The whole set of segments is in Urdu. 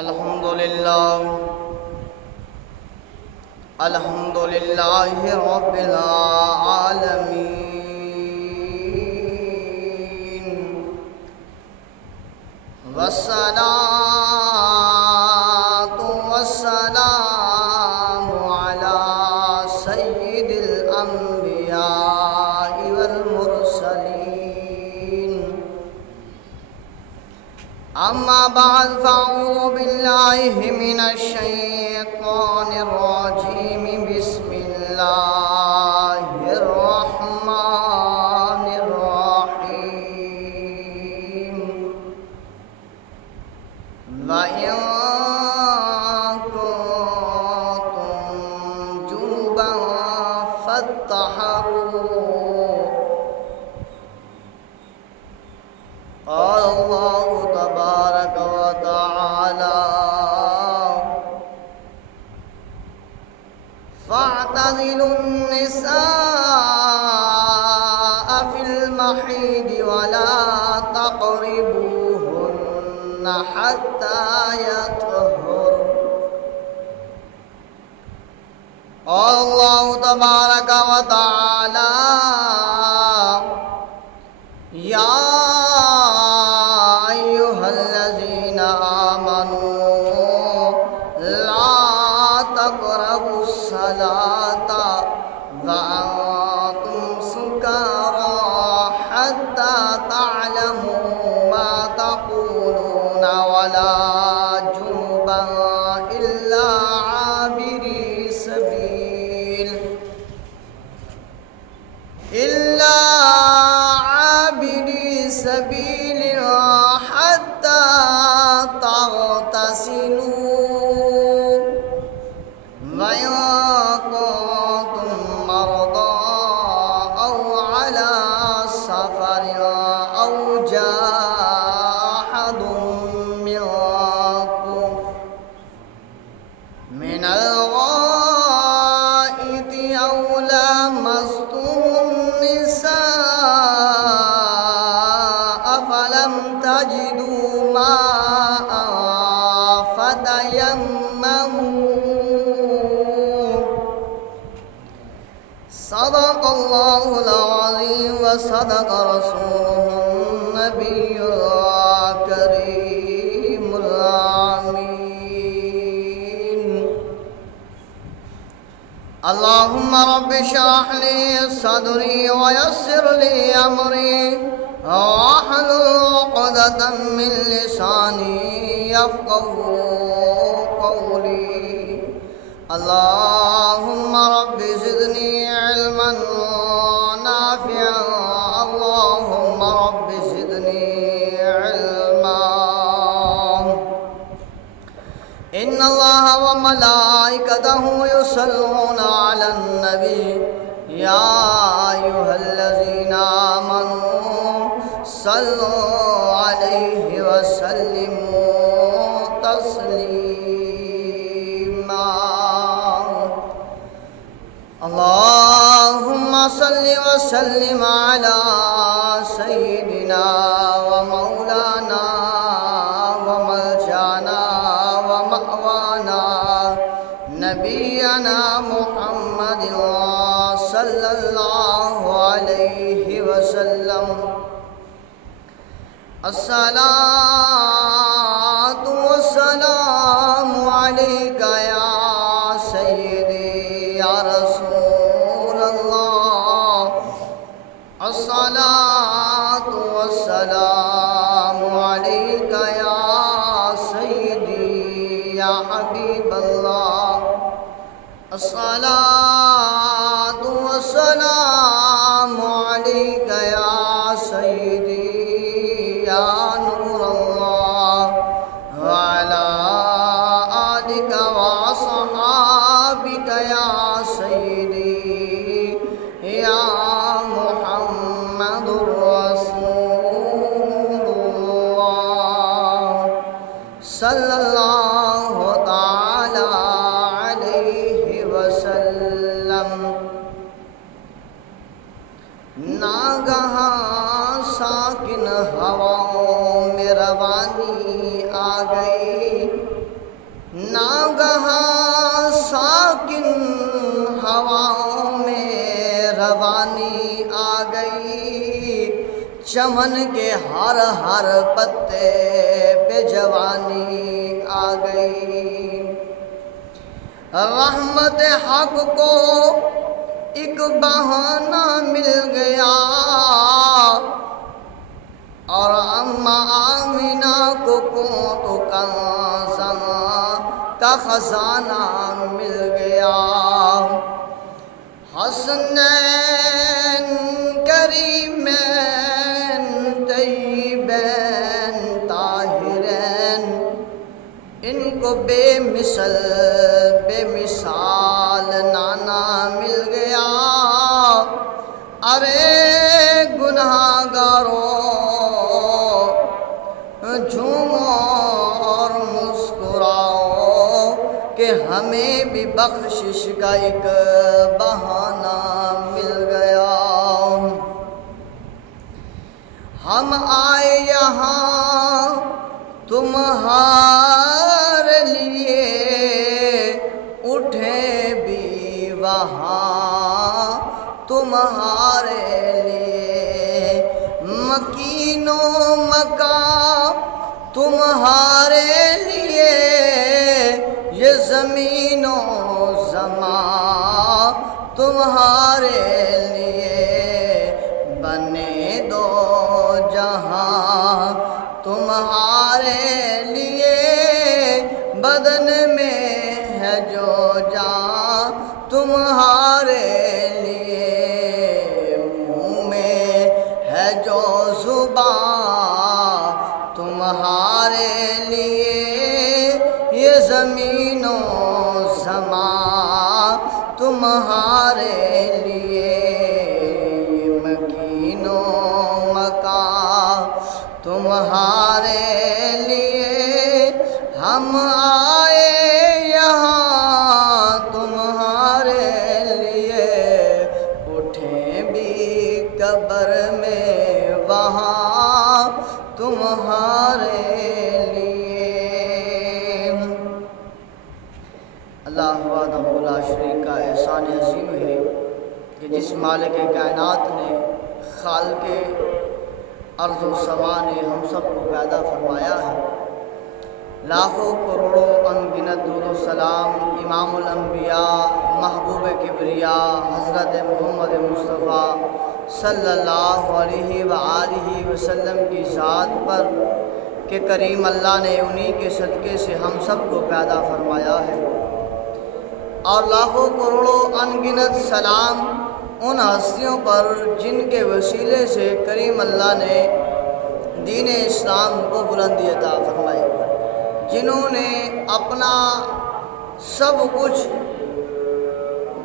الحمدللہ رب العالمین والصلاة والسلام على سید الانبیاء والمرسلین اما بعد فاعوذ باللہ من الشیطان الرجیم بسم اللہ الرحمن الرحیم وَإِن كُنتُمْ جُنُبًا فَاطَّهَّرُوا قال اللہ تبارک وتعالی فاعتزلوا النساء في المحيض ولا تقربوهن حتى يطهرن قال اللہ تبارک وتعالی یا أيها الذين آمنوا لا تقربوا الصلاة وأنتم سكارى حتى تعلموا ما تقولون ولا جنبا إلا عابري سبيل حتى تغتسلوا وإن كنتم مرضى أو على سفر أو جاء أحد منكم من الغائط أو لامستم النساء فلم تجدوا ماء فتيمموا صدق اللہ العظیم وصدق رسوله النبی الکریم الامین اللهم رب اشرح لي صدري ويسر لي أمري واحلل عقدة من لساني يفقهوا قولي اللهم رب زدني علما نافعا اللهم رب زدني علما إن الله وملائكته يصلون على النبي يا أيها الذين آمنوا صلوا عليه وسلموا تسليما اللهم صل وسلم على سيدنا ومولانا وملجانا ومأوانا نبينا محمد صلى الله عليه وسلم الصلاة والسلام عليك يا سيدي يا رسول الله الصلاة والسلام عليك يا سيدي يا حبيب الله الصلاة والسلام عليك يا سيدي يا نور الله وعلى آلك وصحابك يا سيدي يا محمد رسول الله صلى الله تعالى عليه وسلم ناگہاں ساکن ہواؤں میں روانی آ گئی چمن کے ہر ہر پتے پہ جوانی آ گئی۔ رحمت حق کو ایک بہانہ مل گیا اور اماں آمینہ کو تو کنزاں کا خزانہ مل گیا۔ حسنین کریمین طیبین طاہرین، ان کو بے مثال نانا مل گیا۔ ارے گناہگاروں جھومو اور مسکراؤ کہ ہمیں بھی بخشش کا ایک بہانہ مل گیا۔ ہم آئے یہاں تمہارے لیے، اٹھے بھی وہاں تمہارے لیے، مکین و مکان تمہارے لیے، یہ زمین و زمان تمہارے لیے، بنے دو جہاں تمہارے لیے، بدن میں ہے جو جان تمہارے لیے، منہ میں ہے جو زبان تمہارے لیے، یہ زمین و زمان تمہارے لیے، مکین و مکان تمہارے لیے، ہم آئے یہاں تمہارے لیے، اٹھیں بھی قبر میں وہاں تمہارے لیے۔ اللہ وحدہ لا شریک کا احسان عظیم ہے کہ جس مالک کائنات نے، خالق ارض و سما نے ہم سب کو پیدا فرمایا ہے۔ لاکھوں کروڑوں انگنت درود و سلام امام الانبیاء محبوب کبریا حضرت محمد مصطفیٰ صلی اللہ علیہ وآلہ وسلم کی ذات پر کہ کریم اللہ نے انہی کے صدقے سے ہم سب کو پیدا فرمایا ہے، اور لاکھوں کروڑوں انگنت سلام ان ہستیوں پر جن کے وسیلے سے کریم اللہ نے دین اسلام کو بلندی عطا فرمائی، جنہوں نے اپنا سب کچھ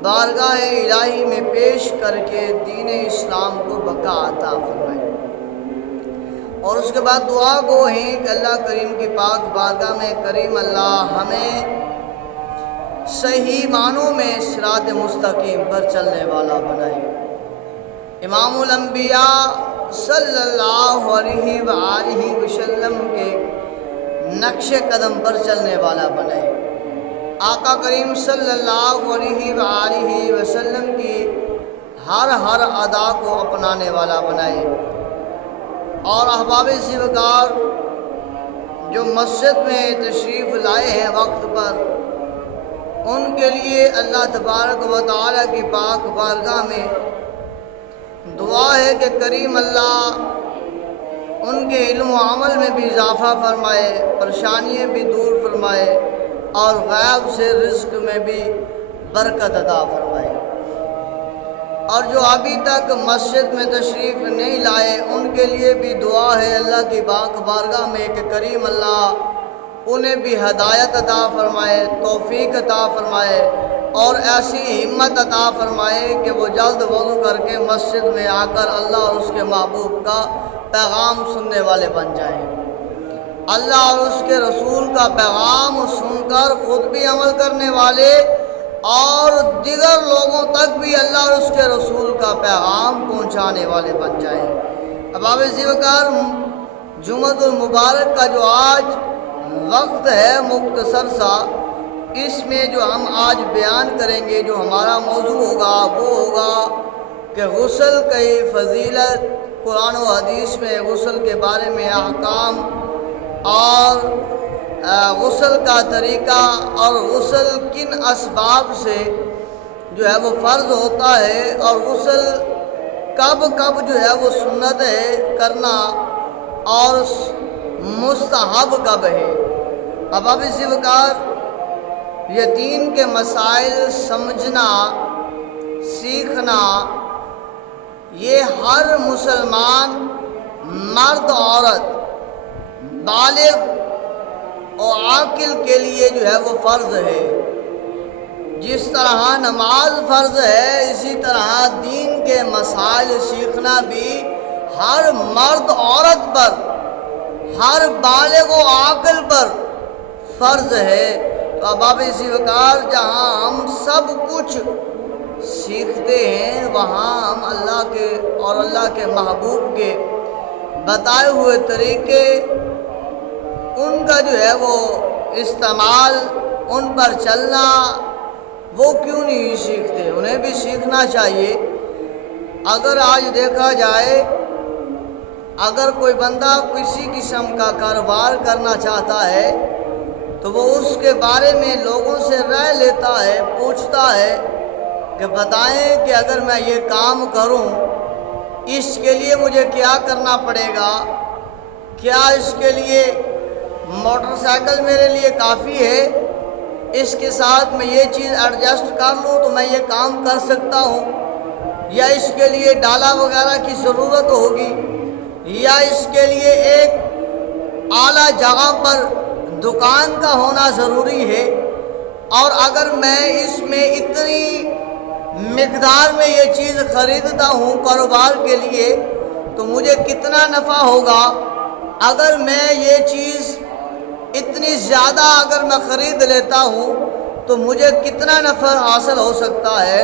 بارگاہ الہی میں پیش کر کے دین اسلام کو بقا عطا فرمائی۔ اور اس کے بعد دعا گو ہیں کہ اللہ کریم کی پاک بارگاہ میں کریم اللہ ہمیں صحیح معنوں میں صراط مستقیم پر چلنے والا بنائے، امام الانبیاء صلی اللہ علیہ وآلہ وسلم کے نقش قدم پر چلنے والا بنائے، آقا کریم صلی اللہ علیہ وآلہ وسلم کی ہر ادا کو اپنانے والا بنائے، اور احباب سیوکار جو مسجد میں تشریف لائے ہیں وقت پر، ان کے لیے اللہ تبارک و تعالیٰ کی پاک بارگاہ میں دعا ہے کہ کریم اللہ ان کے علم و عمل میں بھی اضافہ فرمائے، پریشانیاں بھی دور فرمائے، اور غیب سے رزق میں بھی برکت عطا فرمائے۔ اور جو ابھی تک مسجد میں تشریف نہیں لائے ان کے لیے بھی دعا ہے اللہ کی پاک بارگاہ میں کہ کریم اللہ انہیں بھی ہدایت عطا فرمائے، توفیق عطا فرمائے، اور ایسی ہمت عطا فرمائے کہ وہ جلد وضو کر کے مسجد میں آ کر اللہ اور اس کے محبوب کا پیغام سننے والے بن جائیں، اللہ اور اس کے رسول کا پیغام سن کر خود بھی عمل کرنے والے اور دیگر لوگوں تک بھی اللہ اور اس کے رسول کا پیغام پہنچانے والے بن جائیں۔ احباب زیوکار، جمعۃ المبارک کا جو آج وقت ہے مختصر سا، اس میں جو ہم آج بیان کریں گے، جو ہمارا موضوع ہوگا وہ ہوگا کہ غسل کی فضیلت قرآن و حدیث میں غسل کے بارے میں احکام اور غسل کا طریقہ اور غسل کن اسباب سے جو ہے وہ فرض ہوتا ہے اور غسل کب کب جو ہے وہ سنت ہے کرنا اور مستحب کب ہے۔ احباب وقار، یہ دین کے مسائل سمجھنا سیکھنا یہ ہر مسلمان مرد عورت بالغ اور عاقل کے لیے جو ہے وہ فرض ہے۔ جس طرح نماز فرض ہے، اسی طرح دین کے مسائل سیکھنا بھی ہر مرد عورت پر، ہر بالغ و عاقل پر فرض ہے۔ تو احباب وقار، جہاں ہم سب کچھ سیکھتے ہیں وہاں ہم اللہ کے اور اللہ کے محبوب کے بتائے ہوئے طریقے، ان کا جو ہے وہ استعمال، ان پر چلنا، وہ کیوں نہیں سیکھتے؟ انہیں بھی سیکھنا چاہیے۔ اگر آج دیکھا جائے، اگر کوئی بندہ کسی قسم کا کاروبار کرنا چاہتا ہے تو وہ اس کے بارے میں لوگوں سے رائے لیتا ہے، پوچھتا ہے کہ بتائیں کہ اگر میں یہ کام کروں اس کے لیے مجھے کیا کرنا پڑے گا؟ کیا اس کے لیے موٹر سائیکل میرے لیے کافی ہے؟ اس کے ساتھ میں یہ چیز ایڈجسٹ کر لوں تو میں یہ کام کر سکتا ہوں؟ یا اس کے لیے ڈالا وغیرہ کی ضرورت ہوگی؟ یا اس کے لیے ایک اعلیٰ جگہ پر دکان کا ہونا ضروری ہے؟ اور اگر میں اس میں اتنی مقدار میں یہ چیز خریدتا ہوں کاروبار کے لیے تو مجھے کتنا نفع ہوگا؟ اگر میں یہ چیز اتنی زیادہ اگر میں خرید لیتا ہوں تو مجھے کتنا نفع حاصل ہو سکتا ہے؟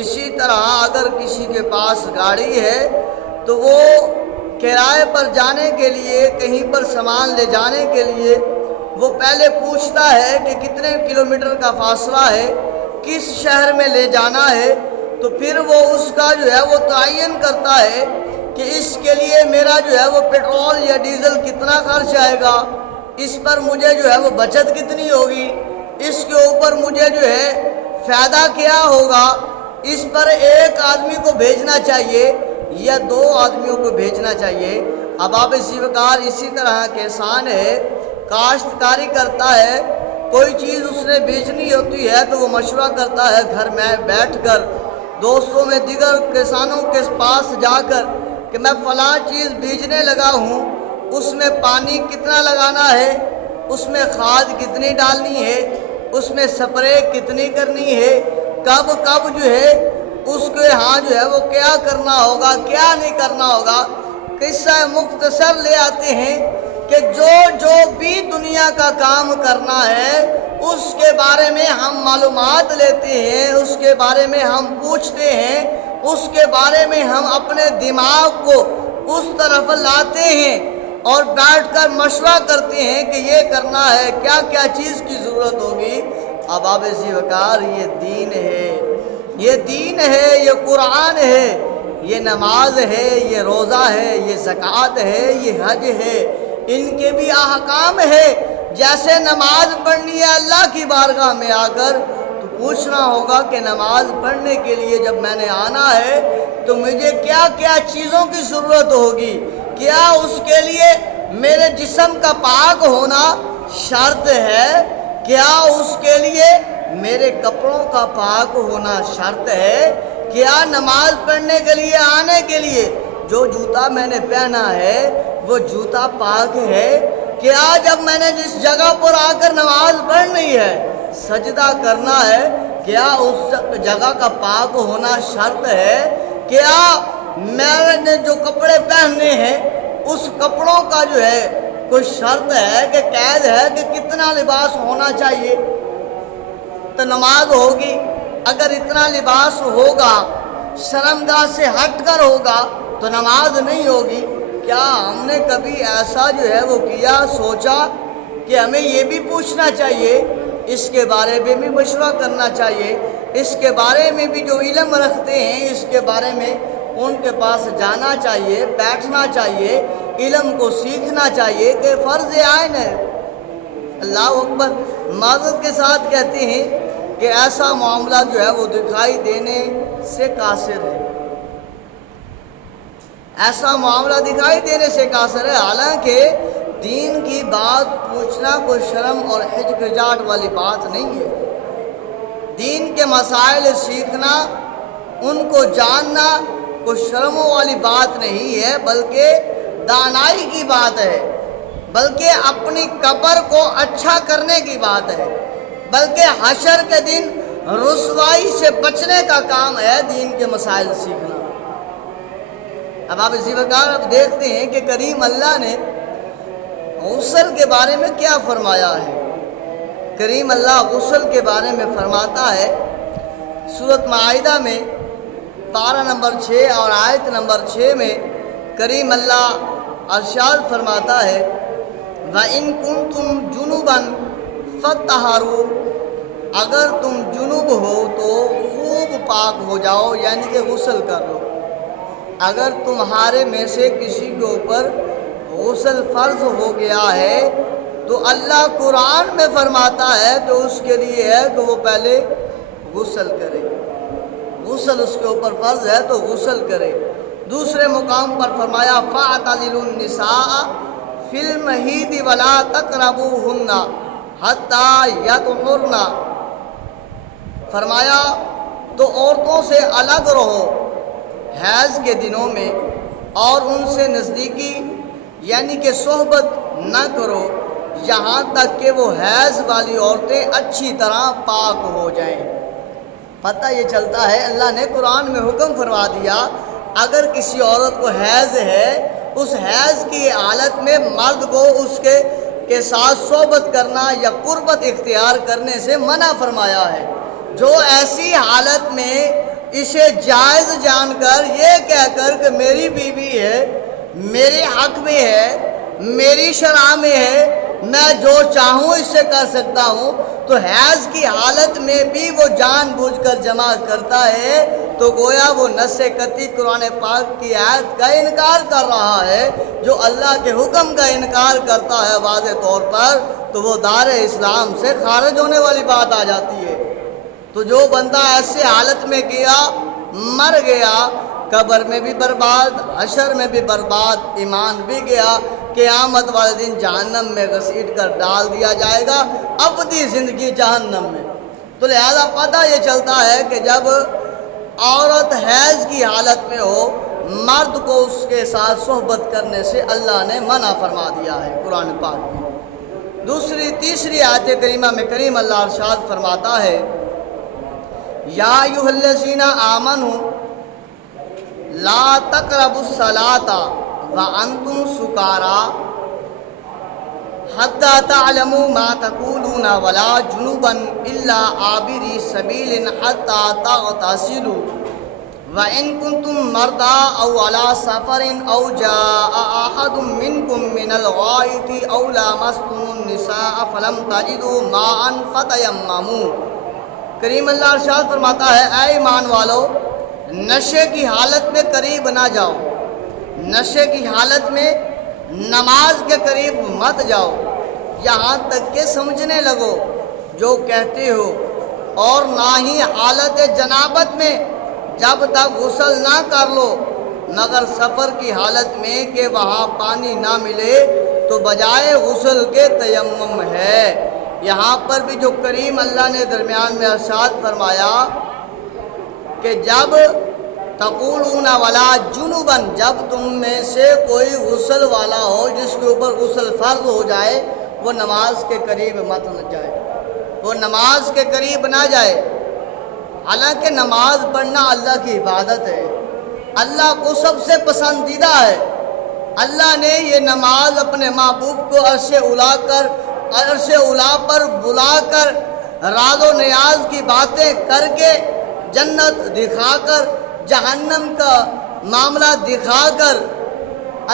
اسی طرح اگر کسی کے پاس گاڑی ہے تو وہ کرائے پر جانے کے لیے، کہیں پر سامان لے جانے کے لیے وہ پہلے پوچھتا ہے کہ کتنے کلومیٹر کا فاصلہ ہے، کس شہر میں لے جانا ہے، تو پھر وہ اس کا جو ہے وہ تعین کرتا ہے کہ اس کے لیے میرا جو ہے وہ پیٹرول یا ڈیزل کتنا خرچ آئے گا، اس پر مجھے جو ہے وہ بچت کتنی ہوگی، اس کے اوپر مجھے جو ہے فائدہ کیا ہوگا، اس پر ایک آدمی کو بھیجنا چاہیے یا دو آدمیوں کو بھیجنا چاہیے۔ احباب وقار، اسی طرح کے احسان ہے، کاشتکاری کرتا ہے، کوئی چیز اس نے بیچنی ہوتی ہے تو وہ مشورہ کرتا ہے گھر میں بیٹھ کر دوستوں میں دیگر کسانوں کے پاس جا کر کہ میں فلاں چیز بیچنے لگا ہوں، اس میں پانی کتنا لگانا ہے، اس میں کھاد کتنی ڈالنی ہے، اس میں سپرے کتنی کرنی ہے، کب کب جو ہے اس کے ہاں جو ہے وہ کیا کرنا ہوگا، کیا نہیں کرنا ہوگا۔ قصہ مختصر لے آتے ہیں کہ جو بھی دنیا کا کام کرنا ہے اس کے بارے میں ہم معلومات لیتے ہیں، اس کے بارے میں ہم پوچھتے ہیں، اس کے بارے میں ہم اپنے دماغ کو اس طرف لاتے ہیں اور بیٹھ کر مشورہ کرتے ہیں کہ یہ کرنا ہے، کیا کیا چیز کی ضرورت ہوگی۔ احباب وقار، یہ دین ہے، یہ دین ہے، یہ قرآن ہے، یہ نماز ہے، یہ روزہ ہے، یہ زکوٰۃ ہے، یہ حج ہے، ان کے بھی احکام ہے۔ جیسے نماز پڑھنی ہے اللہ کی بارگاہ میں آ کر تو پوچھنا ہوگا کہ نماز پڑھنے کے لیے جب میں نے آنا ہے تو مجھے کیا کیا چیزوں کی ضرورت ہوگی، کیا اس کے لیے میرے جسم کا پاک ہونا شرط ہے، کیا اس کے لیے میرے کپڑوں کا پاک ہونا شرط ہے، کیا نماز پڑھنے کے لیے آنے کے لیے جو جوتا میں نے پہنا ہے وہ جوتا پاک ہے، کیا جب میں نے جس جگہ پر آ کر نماز پڑھنی ہے سجدہ کرنا ہے کیا اس جگہ کا پاک ہونا شرط ہے، کیا میں نے جو کپڑے پہننے ہیں اس کپڑوں کا جو ہے کوئی شرط ہے کہ قید ہے کہ کتنا لباس ہونا چاہیے تو نماز ہوگی۔ اگر اتنا لباس ہوگا شرمگاہ سے ہٹ کر ہوگا تو نماز نہیں ہوگی۔ کیا ہم نے کبھی ایسا جو ہے وہ کیا، سوچا کہ ہمیں یہ بھی پوچھنا چاہیے، اس کے بارے میں بھی مشورہ کرنا چاہیے، اس کے بارے میں بھی جو علم رکھتے ہیں اس کے بارے میں ان کے پاس جانا چاہیے، بیٹھنا چاہیے، علم کو سیکھنا چاہیے کہ فرض عین ہے۔ اللہ اکبر۔ معذرت کے ساتھ کہتے ہیں کہ ایسا معاملہ جو ہے وہ دکھائی دینے سے قاصر ہے، ایسا معاملہ دکھائی دینے سے قاصر ہے، حالانکہ دین کی بات پوچھنا کوئی شرم اور ہچکچاہٹ والی بات نہیں ہے۔ دین کے مسائل سیکھنا، ان کو جاننا کوئی شرموں والی بات نہیں ہے، بلکہ دانائی کی بات ہے، بلکہ اپنی قبر کو اچھا کرنے کی بات ہے، بلکہ حشر کے دن رسوائی سے بچنے کا کام ہے دین کے مسائل سیکھنا۔ اب آپ اسی وقار اب دیکھتے ہیں کہ کریم اللہ نے غسل کے بارے میں کیا فرمایا ہے۔ کریم اللہ غسل کے بارے میں فرماتا ہے سورۃ مائدہ میں پارہ نمبر 6 اور آیت نمبر 6 میں کریم اللہ ارشاد فرماتا ہے وَإِن كُنتُمْ جُنُبًا فَطَّهَّرُوا، اگر تم جنوب ہو تو خوب پاک ہو جاؤ، یعنی کہ غسل کر لو۔ اگر تمہارے میں سے کسی کے اوپر غسل فرض ہو گیا ہے تو اللہ قرآن میں فرماتا ہے تو اس کے لیے ہے کہ وہ پہلے غسل کرے، غسل اس کے اوپر فرض ہے تو غسل کرے۔ دوسرے مقام پر فرمایا فَاعْتَزِلُوا النِّسَاءَ فِي الْمَحِيضِ وَلَا تَقْرَبُوهُنَّ حَتَّى يَطْهُرْنَ، فرمایا تو عورتوں سے الگ رہو حیض کے دنوں میں اور ان سے نزدیکی یعنی کہ صحبت نہ کرو یہاں تک کہ وہ حیض والی عورتیں اچھی طرح پاک ہو جائیں۔ پتہ یہ چلتا ہے اللہ نے قرآن میں حکم فرما دیا اگر کسی عورت کو حیض ہے، اس حیض کی حالت میں مرد کو اس کے ساتھ صحبت کرنا یا قربت اختیار کرنے سے منع فرمایا ہے۔ جو ایسی حالت میں اسے جائز جان کر یہ کہہ کر کہ میری بیوی ہے، میرے حق میں ہے، میری شرع میں ہے، میں جو چاہوں اس سے کر سکتا ہوں، تو حیض کی حالت میں بھی وہ جان بوجھ کر جمع کرتا ہے تو گویا وہ نص قطعی قرآن پاک کی آیت کا انکار کر رہا ہے۔ جو اللہ کے حکم کا انکار کرتا ہے واضح طور پر تو وہ دار اسلام سے خارج ہونے والی بات آ جاتی ہے۔ تو جو بندہ ایسے حالت میں گیا مر گیا، قبر میں بھی برباد، حشر میں بھی برباد، ایمان بھی گیا، قیامت والے دن جہنم میں گھسیٹ کر ڈال دیا جائے گا، ابدی زندگی جہنم میں۔ تو لہذا پتہ یہ چلتا ہے کہ جب عورت حیض کی حالت میں ہو، مرد کو اس کے ساتھ صحبت کرنے سے اللہ نے منع فرما دیا ہے قرآن پاک میں۔ تیسری آیت کریمہ میں کریم اللہ ارشاد فرماتا ہے یا ایھا الذین آمنوا لا تقربوا الصلاة وانتم سکارى حتى تعلموا ما تقولون ولا جنبا الا عابري سبيل حتى تغتسلوا وان كنتم مرضى او على سفر او جاء احد منكم من الغائط او لامستم النساء فلم تجدوا ماء فتيمموا۔ کریم اللہ ارشاد فرماتا ہے اے ایمان والو، نشے کی حالت میں قریب نہ جاؤ، نشے کی حالت میں نماز کے قریب مت جاؤ یہاں تک کہ سمجھنے لگو جو کہتے ہو، اور نہ ہی حالت جنابت میں جب تک غسل نہ کر لو مگر سفر کی حالت میں کہ وہاں پانی نہ ملے تو بجائے غسل کے تیمم ہے۔ یہاں پر بھی جو کریم اللہ نے درمیان میں ارشاد فرمایا کہ جب تقولون ولا جنبا، جب تم میں سے کوئی غسل والا ہو جس کے اوپر غسل فرض ہو جائے وہ نماز کے قریب مت نہ جائے، وہ نماز کے قریب نہ جائے۔ حالانکہ نماز پڑھنا اللہ کی عبادت ہے، اللہ کو سب سے پسندیدہ ہے۔ اللہ نے یہ نماز اپنے محبوب کو عرش اولا پر بلا کر راز و نیاز کی باتیں کر کے جنت دکھا کر جہنم کا معاملہ دکھا کر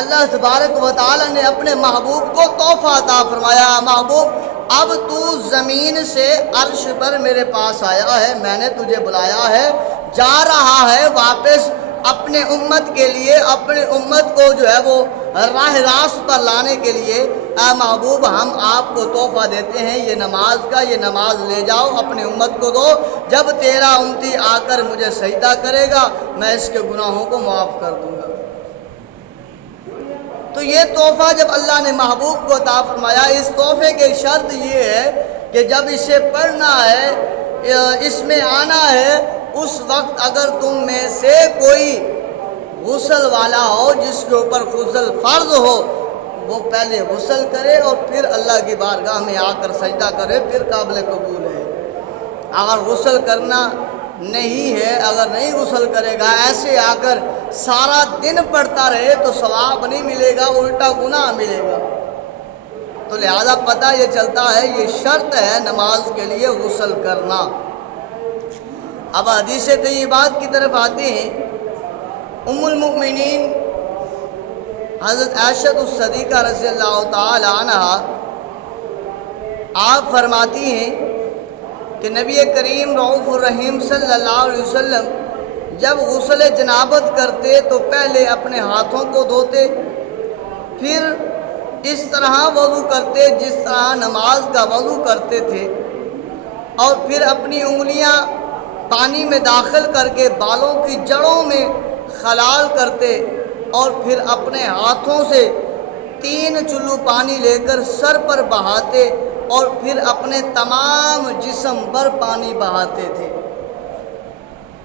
اللہ تبارک و تعالی نے اپنے محبوب کو تحفہ عطا فرمایا، محبوب اب تو زمین سے عرش پر میرے پاس آیا ہے، میں نے تجھے بلایا ہے، جا رہا ہے واپس اپنے امت کے لیے، اپنے امت کو جو ہے وہ راہ راست پر لانے کے لیے اے محبوب ہم آپ کو تحفہ دیتے ہیں یہ نماز کا، یہ نماز لے جاؤ اپنے امت کو دو، جب تیرا امتی آ کر مجھے سجدہ کرے گا میں اس کے گناہوں کو معاف کر دوں گا۔ تو یہ تحفہ جب اللہ نے محبوب کو عطا فرمایا، اس تحفے کی شرط یہ ہے کہ جب اسے پڑھنا ہے، اس میں آنا ہے، اس وقت اگر تم میں سے کوئی غسل والا ہو جس کے اوپر غسل فرض ہو، وہ پہلے غسل کرے اور پھر اللہ کی بارگاہ میں آ کر سجدہ کرے، پھر قابل قبول ہے۔ اگر غسل کرنا نہیں ہے، اگر نہیں غسل کرے گا، ایسے آ کر سارا دن پڑھتا رہے تو ثواب نہیں ملے گا، الٹا گناہ ملے گا۔ تو لہذا پتہ یہ چلتا ہے یہ شرط ہے نماز کے لیے غسل کرنا۔ اب حدیث طیبات کی طرف آتے ہیں۔ ام المؤمنین حضرت عائشہ الصدیقہ رضی اللہ تعالی عنہ آپ فرماتی ہیں کہ نبی کریم رؤوف الرحیم صلی اللہ علیہ وسلم جب غسل جنابت کرتے تو پہلے اپنے ہاتھوں کو دھوتے، پھر اس طرح وضو کرتے جس طرح نماز کا وضو کرتے تھے، اور پھر اپنی انگلیاں پانی میں داخل کر کے بالوں کی جڑوں میں خلال کرتے، اور پھر اپنے ہاتھوں سے 3 چلو پانی لے کر سر پر بہاتے اور پھر اپنے تمام جسم پر پانی بہاتے تھے۔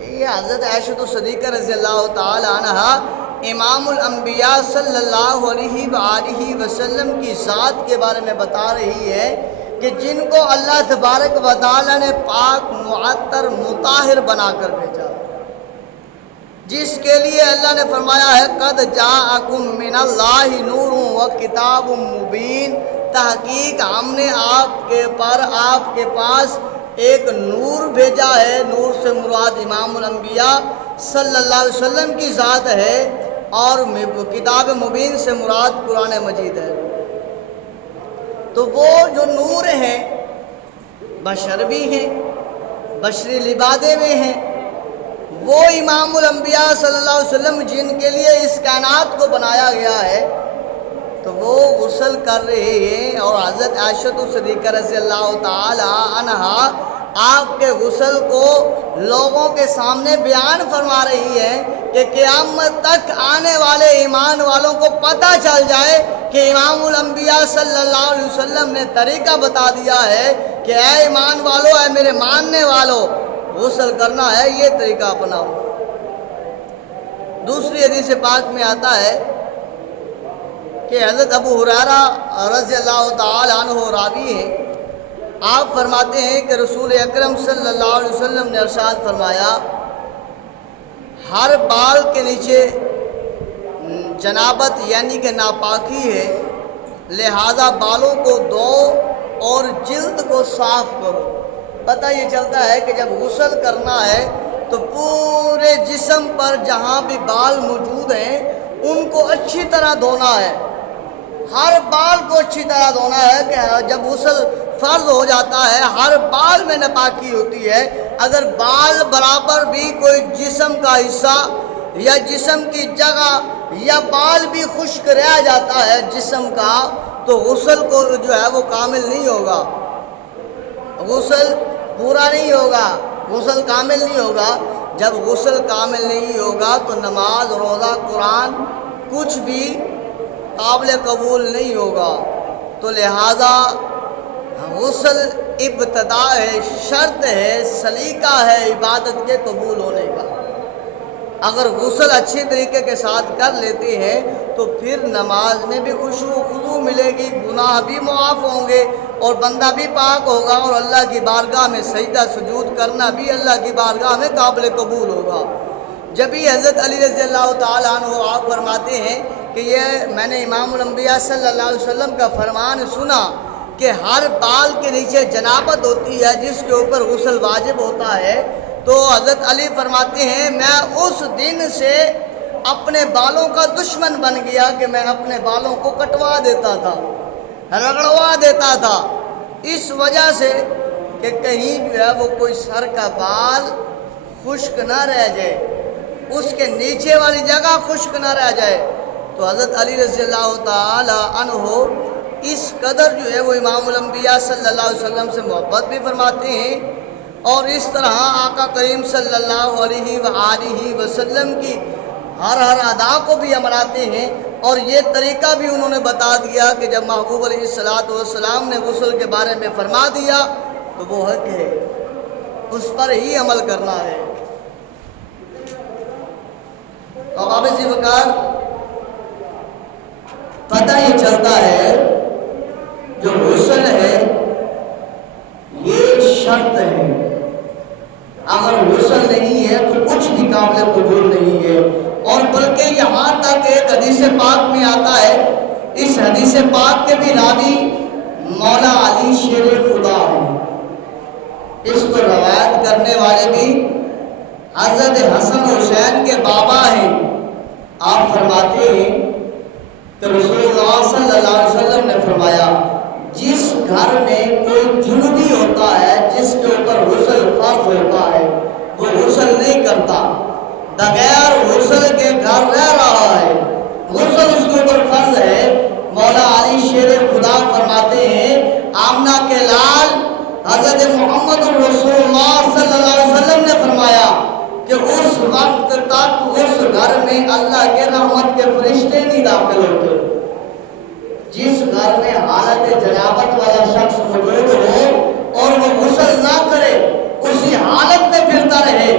یہ حضرت عائشہ الصدیقہ رضی اللہ تعالی عنہ امام الانبیاء صلی اللہ علیہ وآلہ وسلم کی ذات کے بارے میں بتا رہی ہے کہ جن کو اللہ تبارک و تعالی نے پاک معطر مطہر بنا کر بھیجا، جس کے لیے اللہ نے فرمایا ہے قد جاءکم من اللہ نور و کتاب مبین، تحقیق ہم نے آپ کے پاس ایک نور بھیجا ہے۔ نور سے مراد امام الانبیاء صلی اللہ علیہ وسلم کی ذات ہے، اور کتاب مبین سے مراد قرآن مجید ہے۔ تو وہ جو نور ہیں بشر بھی ہیں، بشری لبادے میں ہیں، وہ امام الانبیاء صلی اللہ علیہ وسلم جن کے لیے اس کائنات کو بنایا گیا ہے، تو وہ غسل کر رہے ہیں، اور حضرت عائشہ الصدیقہ رضی اللہ تعالی عنہا آپ کے غسل کو لوگوں کے سامنے بیان فرما رہی ہے کہ قیامت تک آنے والے ایمان والوں کو پتہ چل جائے کہ امام الانبیاء صلی اللہ علیہ وسلم نے طریقہ بتا دیا ہے کہ اے ایمان والو، اے میرے ماننے والو، غسل کرنا ہے یہ طریقہ اپناؤ۔ دوسری حدیث پاک میں آتا ہے کہ حضرت ابو ہریرہ رضی اللہ تعالی عنہ راوی ہیں، آپ فرماتے ہیں کہ رسول اکرم صلی اللہ علیہ وسلم نے ارشاد فرمایا ہر بال کے نیچے جنابت یعنی کہ ناپاکی ہے، لہذا بالوں کو دھو اور جلد کو صاف کرو۔ پتہ یہ چلتا ہے کہ جب غسل کرنا ہے تو پورے جسم پر جہاں بھی بال موجود ہیں ان کو اچھی طرح دھونا ہے، ہر بال کو اچھی طرح دھونا ہے کہ جب غسل فرض ہو جاتا ہے ہر بال میں ناپاکی ہوتی ہے۔ اگر بال برابر بھی کوئی جسم کا حصہ یا جسم کی جگہ یا بال بھی خشک رہ جاتا ہے جسم کا، تو غسل کو جو ہے وہ کامل نہیں ہوگا، غسل پورا نہیں ہوگا، غسل کامل نہیں ہوگا۔ جب غسل کامل نہیں ہوگا تو نماز، روزہ، قرآن کچھ بھی قابل قبول نہیں ہوگا۔ تو لہذا غسل ابتدا ہے، شرط ہے، سلیقہ ہے عبادت کے قبول ہونے کا۔ اگر غسل اچھے طریقے کے ساتھ کر لیتے ہیں تو پھر نماز میں بھی خشوع و خضوع ملے گی، گناہ بھی معاف ہوں گے اور بندہ بھی پاک ہوگا، اور اللہ کی بارگاہ میں سجدہ سجود کرنا بھی اللہ کی بارگاہ میں قابل قبول ہوگا۔ جبھی حضرت علی رضی اللہ تعالیٰ عنہ آپ فرماتے ہیں کہ یہ میں نے امام الانبیاء صلی اللہ علیہ وسلم کا فرمان سنا کہ ہر بال کے نیچے جنابت ہوتی ہے جس کے اوپر غسل واجب ہوتا ہے، تو حضرت علی فرماتے ہیں میں اس دن سے اپنے بالوں کا دشمن بن گیا کہ میں اپنے بالوں کو کٹوا دیتا تھا، رگڑوا دیتا تھا، اس وجہ سے کہ کہیں جو ہے وہ کوئی سر کا بال خشک نہ رہ جائے۔ اس کے نیچے والی جگہ خشک نہ رہ جائے۔ تو حضرت علی رضی اللہ تعالی عنہ اس قدر جو ہے وہ امام الانبیاء صلی اللہ علیہ وسلم سے محبت بھی فرماتے ہیں، اور اس طرح آقا کریم صلی اللہ علیہ وآلہ وسلم کی ہر ادا کو بھی اپناتے ہیں۔ اور یہ طریقہ بھی انہوں نے بتا دیا کہ جب محبوب علیہ السلام نے غسل کے بارے میں فرما دیا تو وہ حق ہے، اس پر ہی عمل کرنا ہے۔ تو باب ذی وقار پتہ یہ چلتا ہے جو غسل ہے یہ شرط ہے، اگر غسل نہیں ہے تو کچھ بھی قابل قبول نہیں ہے۔ اور بلکہ یہاں تک ایک حدیث پاک میں آتا ہے، اس حدیث پاک کے بھی راوی مولا علی شیر خدا ہیں، اس کو روایت کرنے والے بھی حضرت حسن حسین کے بابا ہیں۔ آپ فرماتے ہیں کہ رسول اللہ صلی اللہ علیہ وسلم نے فرمایا جس گھر میں کوئی جنوبی ہوتا ہے، جس کے اوپر غسل فرض ہوتا ہے، وہ غسل نہیں کرتا، بغیر غسل کے گھر رہ رہا ہے، غسل اس کے اوپر فرض ہے۔ مولا علی شیر خدا فرماتے ہیں آمنہ کے لال حضرت محمد رسول اللہ صلی اللہ علیہ وسلم نے فرمایا کہ اس وقت تک اس گھر میں اللہ کے رحمت کے فرشتے نہیں داخل ہوتے۔ جس گھر میں حالت جنابت والا شخص موجود ہو اور وہ غسل نہ کرے، اسی حالت میں پھرتا رہے،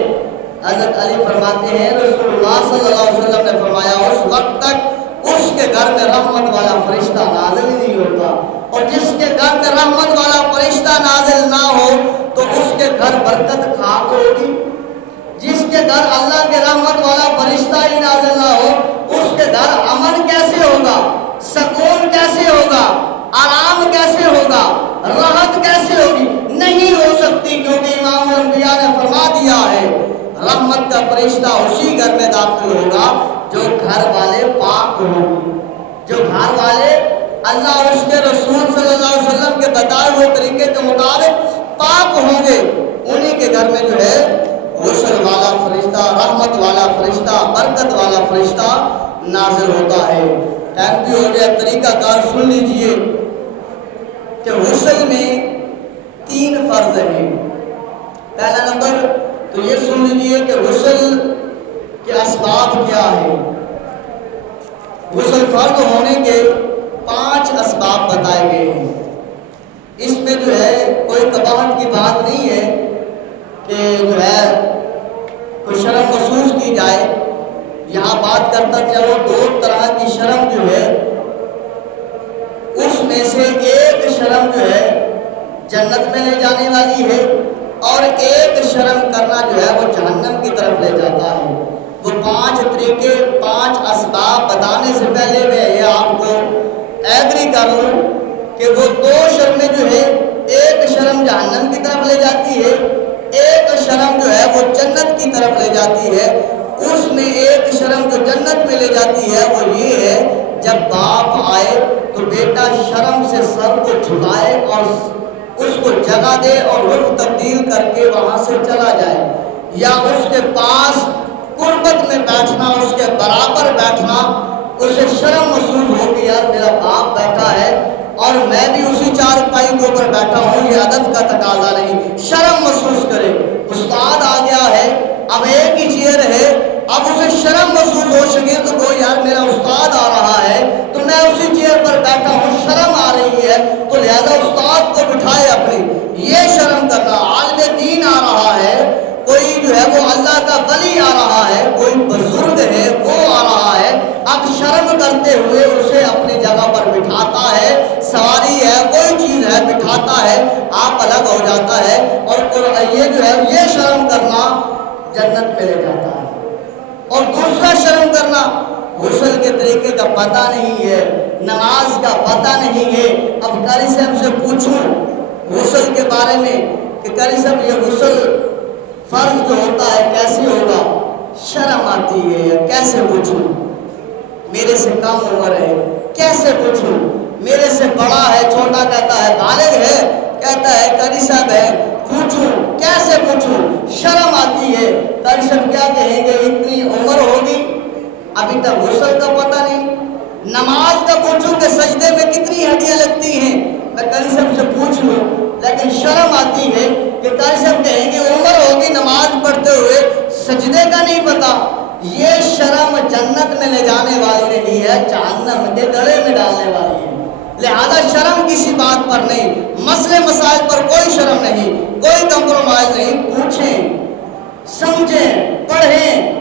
حضرت علی فرماتے ہیں رسول اللہ صلی اللہ علیہ وسلم نے فرمایا اس وقت تک اس کے گھر میں رحمت والا فرشتہ نازل ہی نہیں ہوتا، اور جس کے گھر میں رحمت والا فرشتہ نازل نہ ہو تو اس کے گھر برکت خاک ہوگی۔ جس کے گھر اللہ کے رحمت والا فرشتہ ہی نازل نہ ہو، اس کے گھر امن کیسے ہوگا، سکون کیسے ہوگا، آرام کیسے ہوگا، راحت کیسے ہوگی؟ نہیں ہو سکتی، کیونکہ امام الانبیاء نے فرما دیا ہے رحمت کا فرشتہ اسی گھر میں داخل ہوگا جو گھر والے پاک ہوں گے، جو گھر والے اللہ اور اس کے رسول صلی اللہ علیہ وسلم کے بتائے ہوئے طریقے کے مطابق پاک ہوں گے، انہی کے گھر میں جو ہے غسل والا فرشتہ، رحمت والا فرشتہ، برکت والا فرشتہ نازل ہوتا ہے۔ ٹائم بھی ہو گیا، طریقہ کار سن لیجئے کہ غسل میں 3 فرض ہیں۔ پہلا نمبر تو یہ سن لیجئے کہ غسل کے اسباب کیا ہے۔ غسل فرض ہونے کے 5 اسباب بتائے گئے ہیں۔ اس میں جو ہے کوئی قباحت کی بات نہیں ہے کہ جو ہے کوئی شرم محسوس کی جائے۔ یہاں بات کرتا چلو 2 طرح کی شرم جو ہے، اس میں سے ایک شرم جو ہے جنت میں لے جانے والی ہے، اور ایک شرم کرنا جو ہے وہ جہنم کی طرف لے جاتا ہے۔ وہ 5 طریقے، 5 اسباب بتانے سے پہلے میں یہ آپ کو ایگری کر لوں کہ وہ 2 شرمیں جو ہے، ایک شرم جہنم کی طرف لے جاتی ہے، ایک شرم جو ہے وہ جنت کی طرف لے جاتی ہے۔ اس میں ایک شرم جو جنت میں لے جاتی ہے وہ یہ ہے جب باپ آئے تو بیٹا شرم سے سر کو جھکائے اور اس کو جگہ دے اور رخ تبدیل کر کے وہاں سے چلا جائے، یا اس کے پاس قربت میں بیٹھنا، اس کے برابر بیٹھنا، اسے شرم محسوس ہو کہ یار میرا باپ بیٹھا ہے اور میں بھی اسی چارپائی کے اوپر بیٹھا ہوں، یہ ادب کا تقاضا نہیں، شرم محسوس کرے۔ استاد آ گیا ہے، اب ایک ہی چیئر ہے، اب اسے شرم محسوس ہو شاگرد کو یار میرا استاد آ رہا ہے تو میں اسی چیئر پر بیٹھا ہوں، شرم آ رہی ہے تو لہذا استاد کو بٹھائے اپنی، یہ شرم کرنا۔ عالم دین آ رہا ہے، کوئی جو ہے وہ اللہ کا ولی آ رہا ہے، کوئی بزرگ ہے وہ آ رہا ہے، اب شرم کرتے ہوئے اسے اپنی جگہ پر بٹھاتا ہے، سواری ہے کوئی چیز ہے بٹھاتا ہے، آپ الگ ہو جاتا ہے، اور یہ جو ہے یہ شرم کرنا جنت میں لے جاتا ہے۔ اور دوسرا شرم کرنا، غسل کے طریقے کا پتہ نہیں ہے، نماز کا پتہ نہیں ہے، اب قاری صاحب سے پوچھوں غسل کے بارے میں کہ قاری صاحب یہ غسل فرض جو ہوتا ہے کیسے ہوگا، شرم آتی ہے، کیسے پوچھوں، میرے سے کم عمر ہے کیسے پوچھوں، میرے سے بڑا ہے چھوٹا کہتا ہے، بالغ ہے کہتا ہے قاری صاحب ہے پوچھوں کیسے پوچھوں، شرم آتی ہے۔ قاری صاحب کیا کہیں گے، اتنی عمر ہوگی ابھی تک غسل کا پتہ نہیں۔ نماز کا پوچھوں کہ سجدے میں کتنی ہڈیاں لگتی ہیں، میں قاری صاحب سے پوچھ لوں، لیکن شرم آتی ہے کہ قاری صاحب کہیں گے عمر ہوگی نماز پڑھتے ہوئے سجدے کا نہیں پتا۔ یہ شرم جنت میں لے جانے والی نہیں ہے، جہنم کے گڑھے میں ڈالنے والی ہے۔ لہذا شرم کسی بات پر نہیں، مسئلے مسائل پر کوئی شرم نہیں، کوئی کمپرومائز نہیں، پوچھیں، سمجھیں، پڑھیں،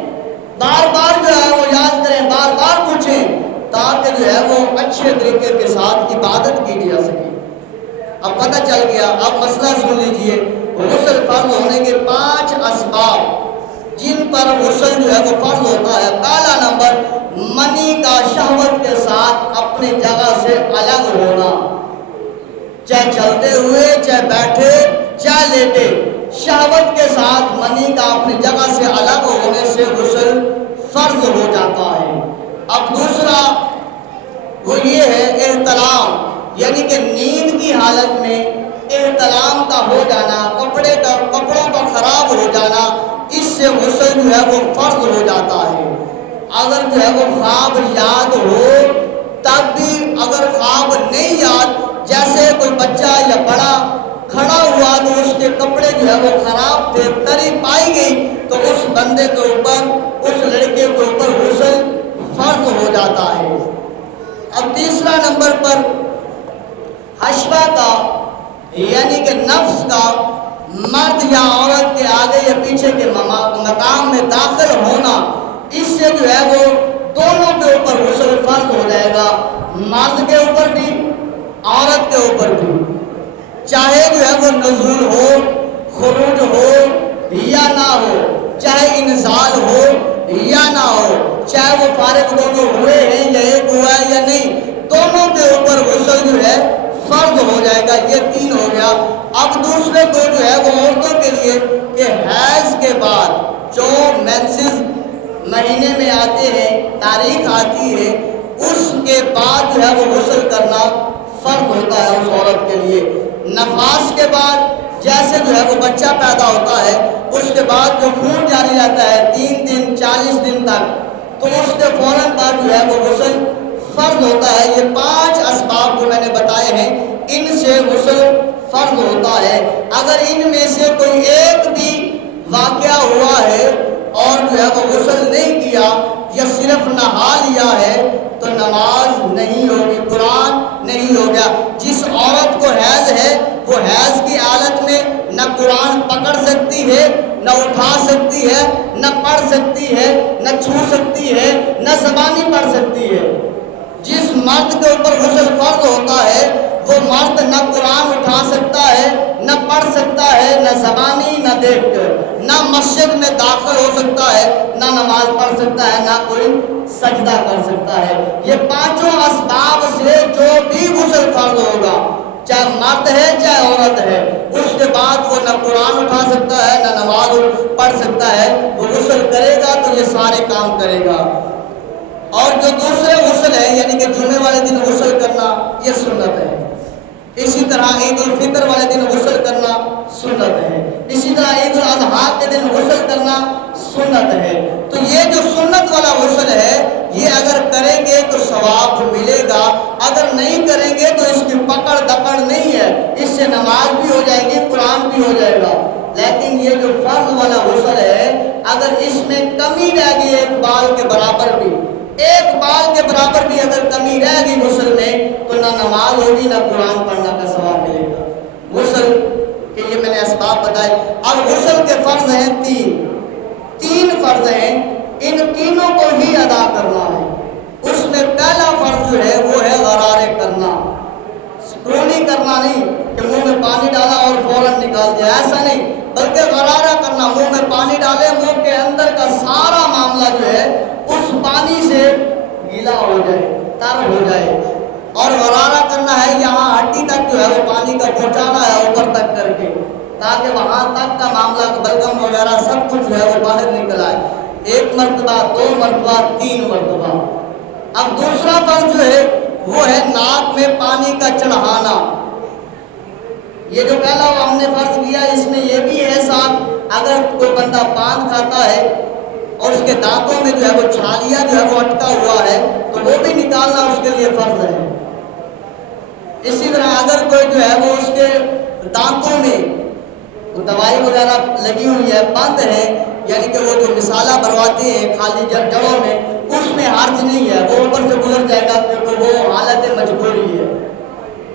بار بار جو ہے وہ یاد کریں، بار بار پوچھیں، تاکہ جو ہے وہ اچھے طریقے کے ساتھ عبادت کی جا سکے۔ اب پتہ چل گیا، اب مسئلہ سن لیجئے، غسل فرض ہونے کے 5 اسباب جن پر غسل جو ہے وہ فرض ہوتا ہے۔ پہلا نمبر، منی کا شہوت کے ساتھ اپنی جگہ سے الگ ہونا، چاہے چلتے ہوئے، چاہے بیٹھے، چاہے لیٹے، شہوت کے ساتھ منی کا اپنی جگہ سے الگ ہونے سے غسل فرض ہو جاتا ہے۔ اب دوسرا وہ یہ ہے احتلام، یعنی کہ نیند کی حالت میں احتلام کا ہو جانا، کپڑوں کا خراب ہو جانا، اس سے غسل جو ہے وہ فرض ہو جاتا ہے۔ اگر جو ہے وہ خواب یاد ہو تب بھی، اگر خواب نہیں یاد، جیسے کوئی بچہ یا بڑا کھڑا ہوا تو اس کے کپڑے جو ہے وہ خراب تھے، تری پائی گئی، تو اس بندے کے اوپر، اس لڑکے کے اوپر غسل فرض ہو جاتا ہے۔ اب تیسرا نمبر پر حشفہ کا، یعنی کہ نفس کا، مرد یا عورت کے آگے یا پیچھے کے مقام میں داخل ہونا، اس سے جو ہے وہ دونوں کے اوپر غسل فرض ہو جائے گا، مرد کے اوپر بھی، عورت کے اوپر بھی، چاہے جو ہے وہ نزول ہو، خروج ہو یا نہ ہو، چاہے انزال ہو یا نہ ہو، چاہے وہ فارغ دونوں ہوئے ہیں یا ایک ہوا ہے یا نہیں، دونوں کے اوپر غسل جو ہے فرض ہو جائے گا۔ یہ 3 ہو گیا۔ اب دوسرے کو جو ہے وہ عورتوں کے لیے کہ حیض کے بعد جو مینسز مہینے میں آتے ہیں، تاریخ آتی ہے، اس کے بعد جو ہے وہ غسل کرنا فرض ہوتا ہے اس عورت کے لیے۔ نفاس کے بعد جیسے جو ہے وہ بچہ پیدا ہوتا ہے، اس کے بعد جو خون جاری رہتا ہے 3 دن 40 دن تک، تو اس کے فوراً بعد جو ہے وہ غسل فرض ہوتا ہے۔ یہ 5 اسباب جو میں نے بتائے ہیں، ان سے غسل فرض ہوتا ہے۔ اگر ان میں سے کوئی ایک بھی واقعہ ہوا ہے اور جو ہے وہ غسل نہیں کیا یا صرف نہا لیا ہے تو نماز نہیں ہوگی، قرآن نہیں ہو گیا۔ جس عورت کو حیض ہے وہ حیض کی حالت میں نہ قرآن پکڑ سکتی ہے، نہ اٹھا سکتی ہے، نہ پڑھ سکتی ہے، نہ چھو سکتی ہے، نہ زبانی پڑھ سکتی ہے۔ جس مرد کے اوپر غسل فرض ہوتا ہے وہ مرد نہ قرآن اٹھا سکتا ہے، نہ پڑھ سکتا ہے، نہ زبانی، نہ دیکھ کر، نہ مسجد میں داخل ہو سکتا ہے، نہ نماز پڑھ سکتا ہے، نہ کوئی سجدہ کر سکتا ہے۔ یہ 5 اسباب سے جو بھی غسل فرض ہوگا، چاہے مرد ہے چاہے عورت ہے، اس کے بعد وہ نہ قرآن اٹھا سکتا ہے، نہ نماز پڑھ سکتا ہے، وہ غسل کرے گا تو یہ سارے کام کرے گا۔ اور جو دوسرے غسل ہے، یعنی کہ جمعے والے دن غسل کرنا، یہ سنت ہے۔ اسی طرح عید الفطر والے دن غسل کرنا سنت ہے۔ اسی طرح عید الاضحیٰ کے دن غسل کرنا سنت ہے۔ تو یہ جو سنت والا غسل ہے، یہ اگر کریں گے تو ثواب ملے گا، اگر نہیں کریں گے تو اس کی پکڑ دکڑ نہیں ہے، اس سے نماز بھی ہو جائے گی، قرآن بھی ہو جائے گا۔ لیکن یہ جو فرض والا غسل ہے، اگر اس میں کمی رہ گئی ایک بال کے برابر بھی، ایک بال کے برابر بھی اگر کمی رہ گئی غسل میں، تو نہ نماز ہوگی نہ قرآن پڑھنا کا ثواب ملے گا۔ غسل کے یہ میں نے اسباب بتائے۔ اب غسل کے فرض ہیں 3 فرض ہیں، ان تینوں کو ہی ادا کرنا ہے۔ اس میں پہلا فرض جو ہے وہ ہے غرارے کرنا، سکرونی کرنا نہیں کہ منہ میں پانی ڈالا اور فوراً نکال دیا، ایسا نہیں، بلکہ غرارہ کرنا، منہ میں پانی ڈالے، منہ کے اندر کا سارا معاملہ جو ہے اس پانی سے گیلا ہو جائے، تر ہو جائے، اور غرارہ کرنا ہے یہاں ہڈی تک جو ہے وہ پانی کا پہنچانا ہے اوپر تک کر کے، تاکہ وہاں تک کا معاملہ بلغم وغیرہ سب کچھ جو ہے وہ باہر نکل آئے۔ 1 مرتبہ، 2 مرتبہ، 3 مرتبہ۔ اب دوسرا فرض جو ہے وہ ہے ناک میں پانی کا چڑھانا، یہ جو پہلا ہم نے فرض کیا اس میں یہ بھی ہے ساتھ، اگر کوئی بندہ پان کھاتا ہے اور اس کے دانتوں میں جو ہے وہ چھالیا جو ہے وہ اٹکا ہوا ہے تو وہ بھی نکالنا اس کے لیے فرض ہے۔ اسی طرح اگر کوئی جو ہے وہ اس کے دانتوں میں دوائی وغیرہ لگی ہوئی ہے، بند ہے، یعنی کہ وہ جو مسالہ بھرواتے ہیں خالی جڑوں میں، اس میں حرج نہیں ہے، وہ اوپر سے گزر جائے گا کیونکہ وہ حالت مجبوری ہے۔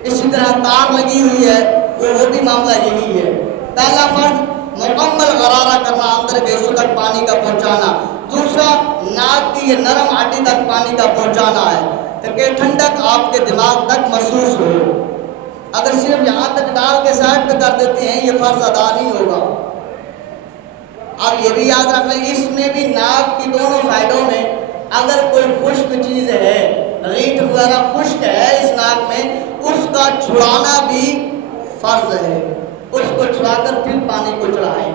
اسی طرح تار لگی ہوئی ہے، وہ بھی معاملہ یہی ہے۔ پہلا فرض مکمل غرارہ کرنا، اندر کے حصوں تک پانی کا پہنچانا۔ دوسرا ناک کی یہ نرم ہڈی تک پانی کا پہنچانا ہے تاکہ ٹھنڈک آپ کے دماغ تک محسوس ہو۔ اگر صرف یہاں تک ڈال کے سائڈ پہ کر دیتے ہیں یہ فرض ادا نہیں ہوگا۔ اب یہ بھی یاد رکھ لیں اس میں بھی ناک کی دونوں سائڈوں میں اگر کوئی خشک چیز ہے، ریٹ وغیرہ خشک ہے اس ناک میں، اس کا چھڑانا بھی فرض ہے، اس کو چھڑا کر پھر پانی کو چڑھائیں۔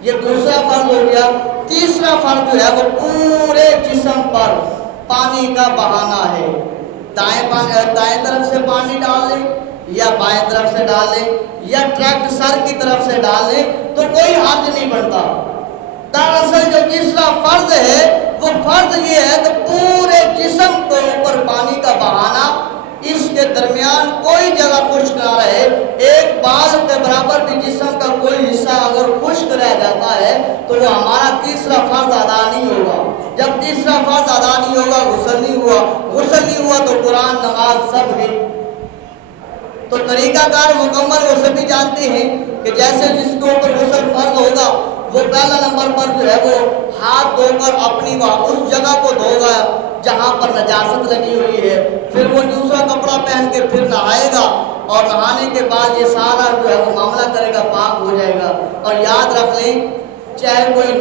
یہ دوسرا فرض ہو گیا۔ تیسرا فرض جو ہے وہ پورے جسم پر پانی کا بہانا ہے۔ دائیں طرف سے پانی ڈال لیں یا بائیں طرف سے ڈال لیں یا ٹریکٹ سر کی طرف سے ڈال لیں تو کوئی حرج نہیں بنتا۔ دراصل جو تیسرا فرض ہے وہ فرض یہ ہے کہ پورے جسم کو اوپر پانی کا بہانا، اس کے درمیان کوئی جگہ خشک نہ رہے، ایک بال کے برابر بھی جسم کا کوئی حصہ اگر خشک رہ جاتا ہے تو وہ ہمارا تیسرا فرض ادا نہیں ہوگا۔ جب تیسرا فرض ادا نہیں ہوگا غسل نہیں ہوا، غسل نہیں ہوا تو قرآن نماز سب بھی۔ تو طریقہ کار مکمل وہ سبھی جانتے ہیں کہ جیسے جس کے اوپر غسل فرض ہوگا وہ پہلا نمبر پر جو ہے وہ ہاتھ دھو کر اپنی اس جگہ کو دھوگا جہاں پر نجاست لگی ہوئی ہے، پھر وہ دوسرا کپڑا پہن کے پھر نہائے گا اور نہانے کے بعد یہ سارا جو ہے وہ معاملہ کرے گا، پاک ہو جائے گا۔ اور یاد رکھ لیں چاہے کوئی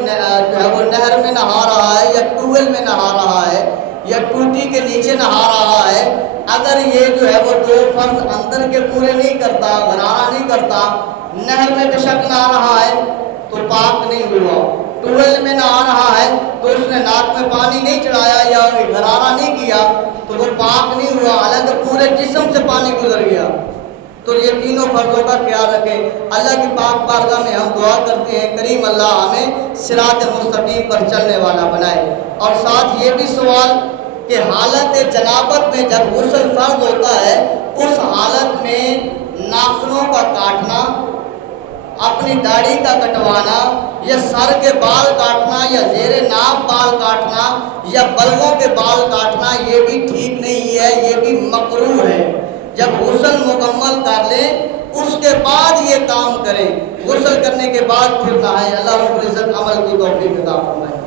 جو ہے وہ نہر میں نہا رہا ہے یا ٹویل میں نہا رہا ہے یا ٹوٹی کے نیچے نہا رہا ہے، اگر یہ جو ہے وہ دو فرض اندر کے پورے نہیں کرتا، غرارہ نہیں کرتا، نہر میں بے شک نہا رہا ہے تو پاک نہیں ہوا، ٹویل میں نہا رہا ہے تو اس نے ناک میں پانی نہیں چڑھایا یا غرارہ نہیں کیا تو وہ پاک نہیں ہوا، حالانکہ پورے جسم سے پانی گزر گیا۔ تو یہ تینوں فرضوں کا خیال رکھیں۔ اللہ کی پاک بارگاہ میں ہم دعا کرتے ہیں کریم اللہ ہمیں صراط مستقیم پر چلنے والا بنائے۔ اور ساتھ یہ بھی سوال کہ حالت جنابت میں جب غسل فرض ہوتا ہے اس حالت میں ناخنوں کا کاٹنا، اپنی داڑھی کا کٹوانا یا سر کے بال کاٹنا یا زیر ناف بال کاٹنا یا بلغوں کے بال کاٹنا یہ بھی ٹھیک نہیں ہے، یہ بھی مکروہ ہے۔ جب غسل مکمل کر لیں اس کے بعد یہ کام کریں، غسل کرنے کے بعد پھر نہائیں۔ اللہ رب العزت عمل کی توفیق عطا فرمائے۔